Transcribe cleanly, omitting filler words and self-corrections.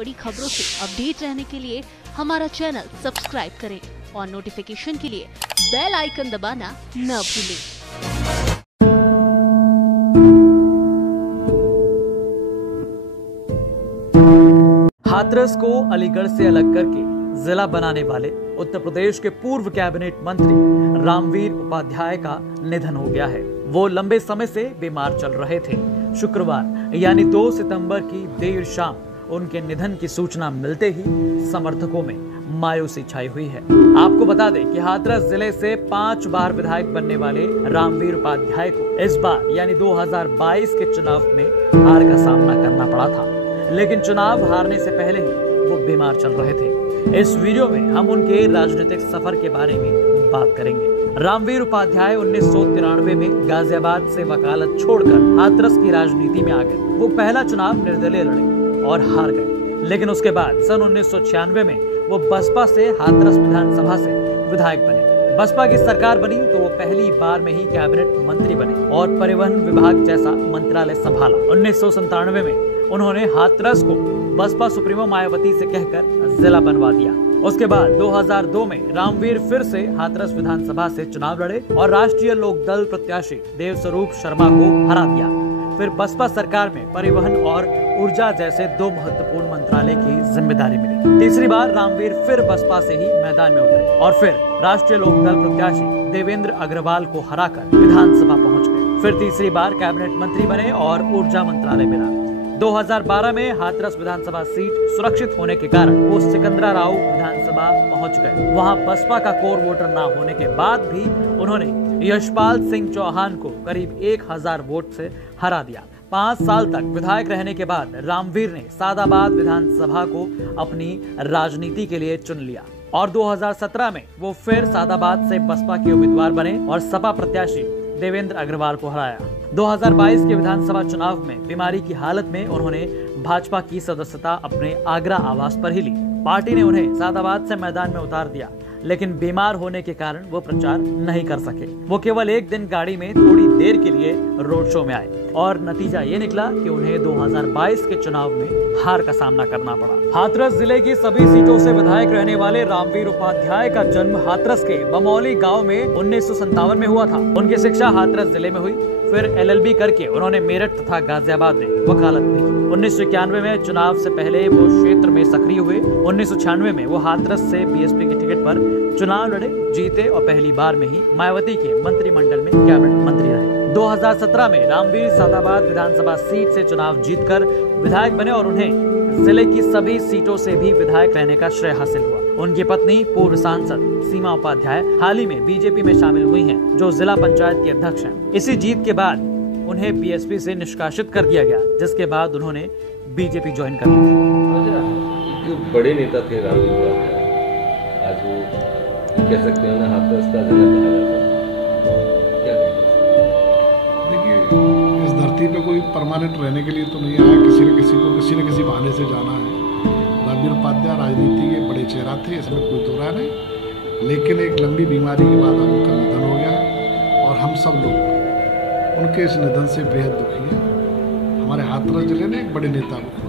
बड़ी खबरों से अपडेट रहने के लिए हमारा चैनल सब्सक्राइब करें और नोटिफिकेशन के लिए बेल आइकन दबाना न भूलें। हाथरस को अलीगढ़ से अलग करके जिला बनाने वाले उत्तर प्रदेश के पूर्व कैबिनेट मंत्री रामवीर उपाध्याय का निधन हो गया है। वो लंबे समय से बीमार चल रहे थे। शुक्रवार यानी 2 सितंबर की देर शाम उनके निधन की सूचना मिलते ही समर्थकों में मायूसी छाई हुई है। आपको बता दें कि हाथरस जिले से 5 बार विधायक बनने वाले रामवीर उपाध्याय को इस बार यानी 2022 के चुनाव में हार का सामना करना पड़ा था, लेकिन चुनाव हारने से पहले ही वो बीमार चल रहे थे। इस वीडियो में हम उनके राजनीतिक सफर के बारे में बात करेंगे। रामवीर उपाध्याय 1993 में गाजियाबाद से वकालत छोड़कर हाथरस की राजनीति में आ गए। वो पहला चुनाव निर्दलीय लड़े और हार गए, लेकिन उसके बाद सन 1996 में वो बसपा से हाथरस विधानसभा से विधायक बने। बसपा की सरकार बनी तो वो पहली बार में ही कैबिनेट मंत्री बने और परिवहन विभाग जैसा मंत्रालय संभाला। 1997 में उन्होंने हाथरस को बसपा सुप्रीमो मायावती से कहकर जिला बनवा दिया। उसके बाद 2002 में रामवीर फिर से हाथरस विधानसभा से चुनाव लड़े और राष्ट्रीय लोकदल प्रत्याशी देवस्वरूप शर्मा को हरा दिया। फिर बसपा सरकार में परिवहन और ऊर्जा जैसे 2 महत्वपूर्ण मंत्रालय की जिम्मेदारी मिली। तीसरी बार रामवीर फिर बसपा से ही मैदान में उतरे और फिर राष्ट्रीय लोकदल प्रत्याशी देवेंद्र अग्रवाल को हराकर विधानसभा पहुंच गए। फिर तीसरी बार कैबिनेट मंत्री बने और ऊर्जा मंत्रालय मिला। 2012 में हाथरस विधानसभा सीट सुरक्षित होने के कारण वो सिकंदराराव विधानसभा पहुंच गए। वहां बसपा का कोर वोटर ना होने के बाद भी उन्होंने यशपाल सिंह चौहान को करीब 1000 वोट से हरा दिया। 5 साल तक विधायक रहने के बाद रामवीर ने सादाबाद विधानसभा को अपनी राजनीति के लिए चुन लिया और 2017 में वो फिर सादाबाद से बसपा के उम्मीदवार बने और सपा प्रत्याशी देवेंद्र अग्रवाल को हराया। 2022 के विधानसभा चुनाव में बीमारी की हालत में उन्होंने भाजपा की सदस्यता अपने आगरा आवास पर ही ली। पार्टी ने उन्हें सादाबाद से मैदान में उतार दिया, लेकिन बीमार होने के कारण वो प्रचार नहीं कर सके। वो केवल एक दिन गाड़ी में थोड़ी देर के लिए रोड शो में आए और नतीजा ये निकला कि उन्हें 2022 के चुनाव में हार का सामना करना पड़ा। हाथरस जिले की सभी सीटों से विधायक रहने वाले रामवीर उपाध्याय का जन्म हाथरस के बमौली गांव में 1957 में हुआ था। उनकी शिक्षा हाथरस जिले में हुई। फिर LLB करके उन्होंने मेरठ तथा गाजियाबाद में वकालत की। 1991 में चुनाव से पहले वो क्षेत्र में सक्रिय हुए। 1996 में वो हाथरस से BSP की टिकट पर चुनाव लड़े, जीते और पहली बार में ही मायावती के मंत्रिमंडल में कैबिनेट मंत्री रहे। 2017 में रामवीर सादाबाद विधानसभा सीट से चुनाव जीतकर विधायक बने और उन्हें जिले की सभी सीटों से भी विधायक रहने का श्रेय हासिल हुआ। उनकी पत्नी पूर्व सांसद सीमा उपाध्याय हाल ही में बीजेपी में शामिल हुई हैं, जो जिला पंचायत की अध्यक्ष हैं। इसी जीत के बाद उन्हें BSP से निष्कासित कर दिया गया, जिसके बाद उन्होंने बीजेपी ज्वाइन कर ली थी। जो बड़े नेता थे रामवीर उपाध्याय, आज वो कह सकते हैं ना हाथरस का जिला कहा जाता है, क्या कहेंगे? देखिए, इस धरती पे कोई परमानेंट रहने के लिए तो नहीं आया। किसी न किसी बहाने से जाना है। रामवीर उपाध्याय राजनीति के बड़े चेहरा थे, इसमें कोई दो राय नहीं, लेकिन एक लंबी बीमारी के बाद उनका निधन हो गया और हम सब लोग उनके इस निधन से बेहद दुखी हैं। हमारे हाथरस जिले ने एक बड़े नेता को